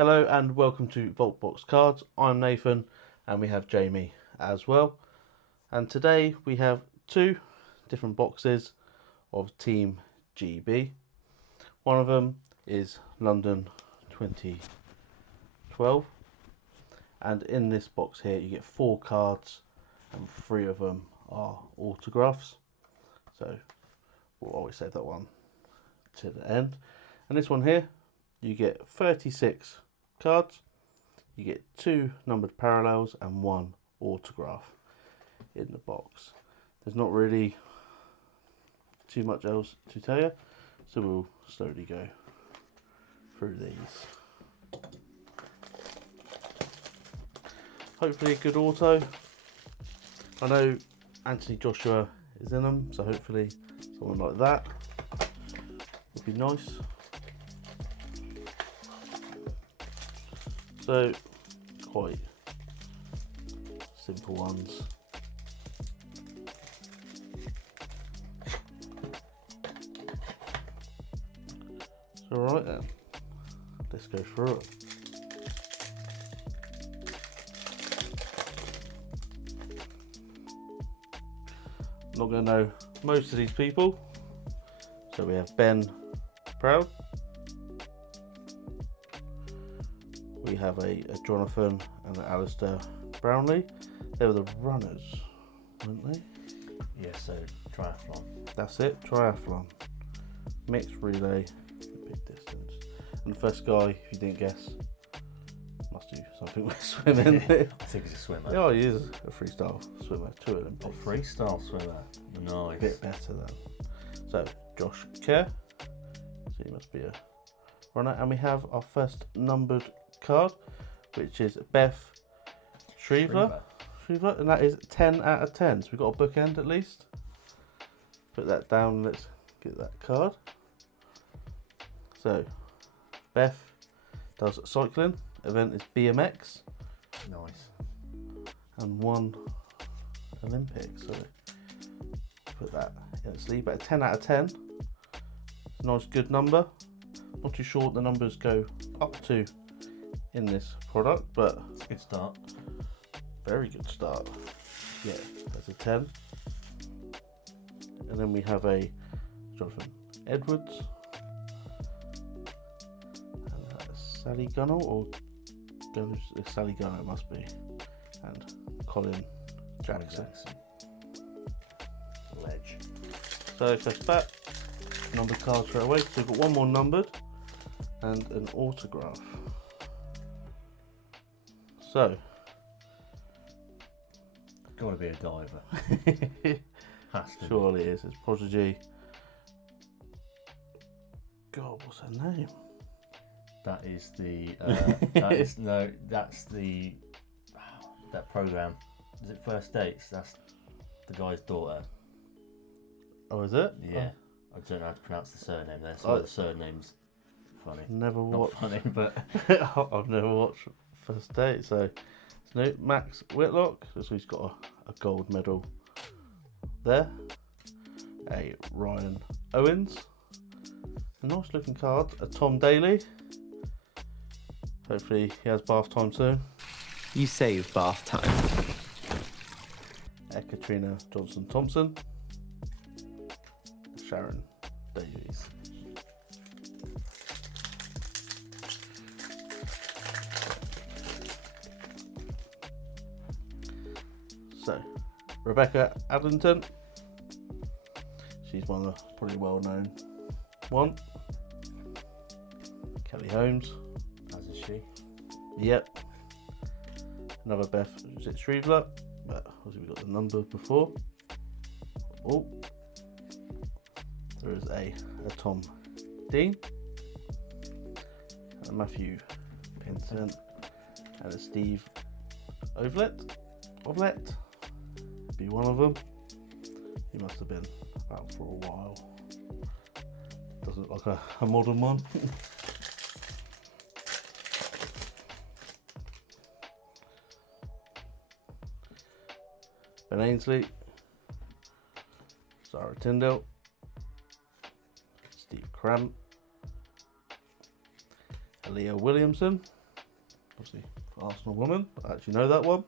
Hello and welcome to Vaultbox Cards. I'm Nathan and we have Jamie as well. And today we have two different boxes of Team GB. One of them is London 2012. And in this box here you get 4 cards and 3 of them are autographs. So we'll always save that one to the end. And this one here, you get 36 cards, you get 2 numbered parallels and 1 autograph in the box. There's not really too much else to tell you, so we'll slowly go through these. Hopefully a good auto. I know Anthony Joshua is in them, so hopefully someone like that would be nice. So, quite simple ones. So, alright then, let's go through it. Not going to know most of these people. So we have Ben Proud. We have a Jonathan and an Alistair Brownlee. They were the runners, weren't they? Yeah, so triathlon. That's it, triathlon. Mixed relay, big distance. And the first guy, if you didn't guess, must do something with swimming. I think he's a swimmer. Oh, he is a freestyle swimmer, 2 Olympics. A freestyle swimmer. Nice. Bit better then. So, Josh Kerr. So he must be a runner. And we have our first numbered card, which is Beth Shriver, and that is 10 out of 10. So we've got a bookend at least. Put that down, let's get that card. So, Beth does cycling, event is BMX. Nice. And 1 Olympics, so put that in its sleeve. But a 10 out of 10, it's a nice good number. Not too sure what the numbers go up to in this product, but It's a good start. very good start. Yeah, that's a 10. And then we have a Jonathan Edwards, and Sally Gunnell, or Sally Gunnell it must be, and Colin Jackson. Ledge. So press back, numbered cards straight away. So we've got 1 more numbered and an autograph. So Gotta be a diver. Has to surely it is. It's Prodigy. God, what's her name? That is the that's the that program. Is it First Dates? That's the guy's daughter. Oh, is it? Yeah. I don't know how to pronounce the surname there, so the surname's funny. Never Not watched. funny, but I've never watched First Date, so it's no Max Whitlock. So he's got a gold medal there. A Ryan Owens. A nice looking card. A Tom Daly. Hopefully he has bath time soon. You save bath time. A Katrina Johnson Thompson. Sharon Davies. So, Rebecca Adlington. She's one of the probably well-known one. Kelly Holmes. as is she. Yep. Another Beth Shriver, but obviously we got the number before. Oh. There is a Tom Dean. A Matthew Pinsent. And a Steve Ovlet. Be one of them. He must have been about for a while. Doesn't look like a modern one. Ben Ainsley, Sarah Tyndall, Steve Cramp, Aaliyah Williamson, obviously Arsenal woman. I actually know that one.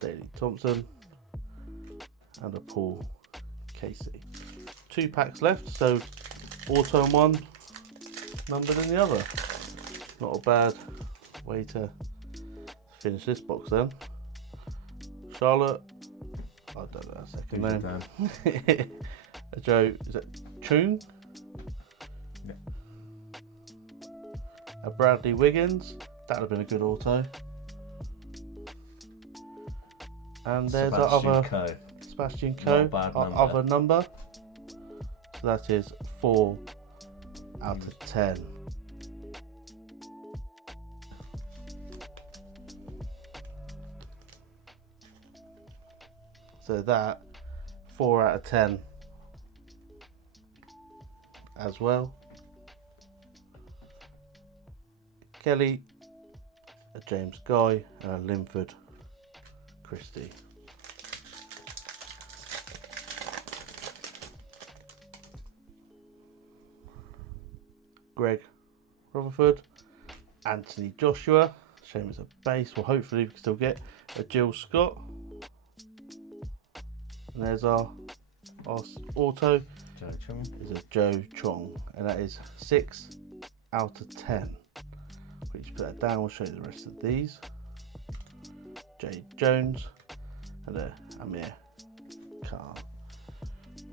Daley Thompson and a Paul Casey. 2 packs left, so auto in one, numbered in the other. Not a bad way to finish this box then. Charlotte, I don't know her second Who's name. it, Joe, is it Choon? Yeah. A Bradley Wiggins, that would have been a good auto. And there's our other Coe. Sebastian Not Coe, a bad our number. other number. So that is 4 out of 10. So that 4 out of 10 as well. Kelly, a James Guy, and a Linford Christie. Greg Rutherford, Anthony Joshua, shame it's a base, well hopefully we can still get a Jill Scott. And there's our auto, Joe Chung. is a Joe Chong, and that is 6 out of 10. Please put that down, we'll show you the rest of these. Jade Jones and a Amir Khan.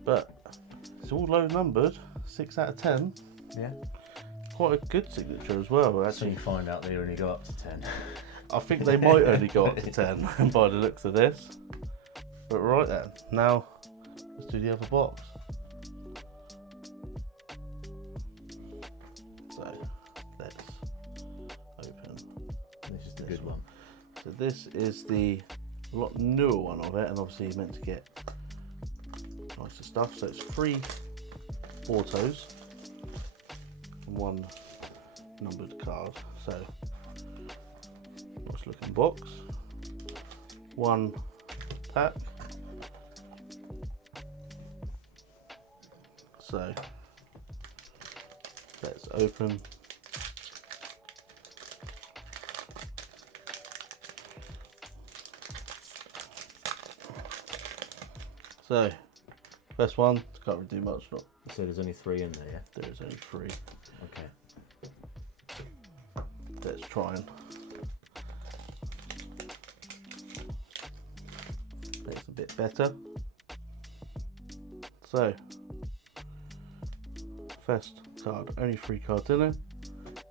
But it's all low numbered, 6 out of 10. Yeah. Quite a good signature as well, So actually. you find out they only got up to 10. I think they might only go up to 10 by the looks of this. But right then, now let's do the other box. So let's open. This is the This good one. So this is the lot newer one of it, and obviously you're meant to get nicer stuff. So it's 3 autos and 1 numbered card. So nice looking box. 1 pack. So let's open. So first one, can't really do much. Not So there's only 3 in there, yeah? there is only 3. Okay. Let's try and make it a bit better. So first card, only 3 cards in it,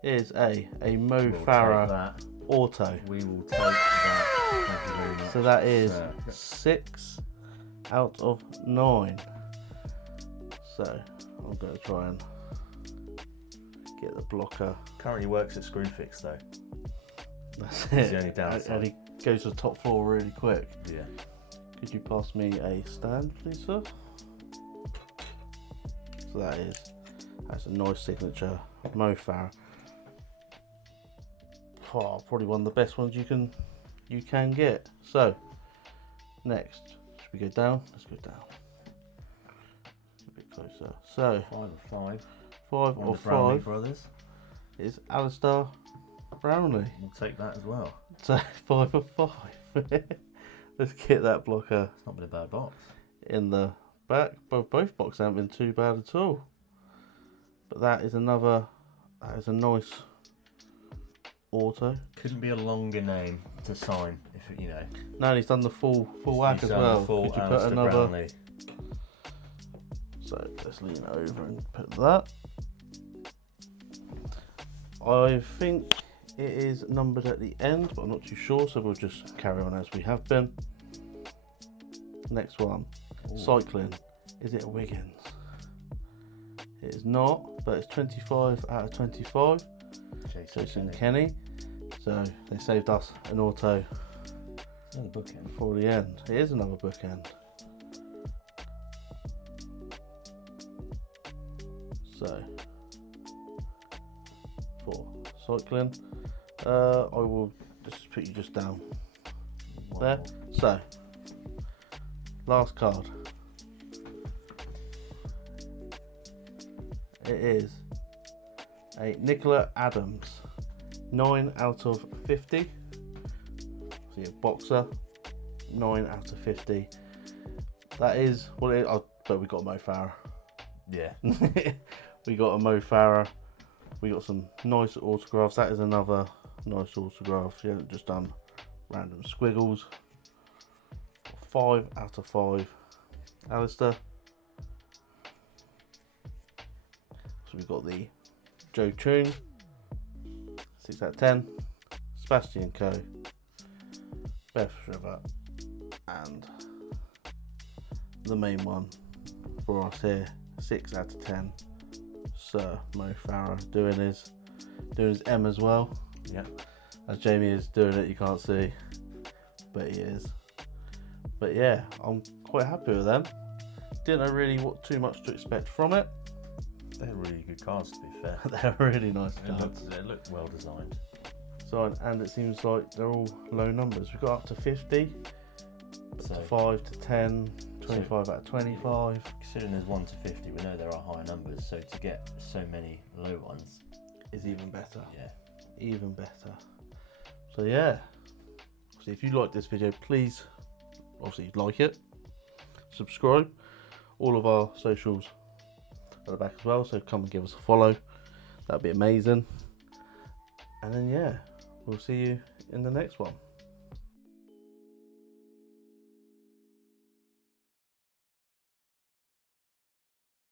is a Mo We'll take Farah that. auto. We will take that. Thank you very much. So that is So, 6 out of 9. So I'm going to try and get the blocker. currently works at Screwfix though. That's That's it. the only downside. And he goes to the top floor really quick. Yeah. Could you pass me a stand, please, sir? So that's a nice signature, Mo Farah. Oh, probably one of the best ones you can get. So next, should we go down? Let's go down. A bit closer. So 5 of 5. 5 On of the Brownlee 5 brothers. is Alistair Brownlee. We'll take that as well. So 5 of 5. Let's get that blocker It's not been a bad box. in the back. Both boxes haven't been too bad at all. But that is a nice auto. Couldn't be a longer name to sign if it, you know. No, and he's done the full whack He's as done the well. full Could you put Alistair another? Brownlee. So let's lean over and put that. I think it is numbered at the end, but I'm not too sure, so we'll just carry on as we have been. Next one, Ooh. cycling. Is it a Wiggins? It is not, but it's 25 out of 25. Jason Kenny. So they saved us an auto Another bookend. for the end. It is another bookend. So for cycling, I will just put you just down there. So last card. It is a Nicola Adams, 9 out of 50. See a boxer, 9 out of 50. That is what it is. Oh, but we got Mo Farah. Yeah. We got a Mo Farah. We got some nice autographs. That is another nice autograph. She hasn't just done random squiggles. 5 out of 5. Alistair. So we've got the Joe Toon, 6 out of 10. Sebastian Coe, Beth Shriver, and the main one for us here, 6 out of 10. Sir Mo Farah doing his M as well. Yeah. As Jamie is doing it, you can't see, but he is. But yeah, I'm quite happy with them. Didn't know really what too much to expect from it. They're really good cards, to be fair. They're really nice cards. They look well designed. So, and it seems like they're all low numbers. We've got up to 50, So, to 5 to 10, 25 out of 25. considering there's 1 to 50, we know there are higher numbers. So to get so many low ones, Is even better. yeah. Even better. So yeah. So if you like this video, please, obviously like it, subscribe. All of our socials at the back as well. So come and give us a follow. That'd be amazing. And then yeah, we'll see you in the next one.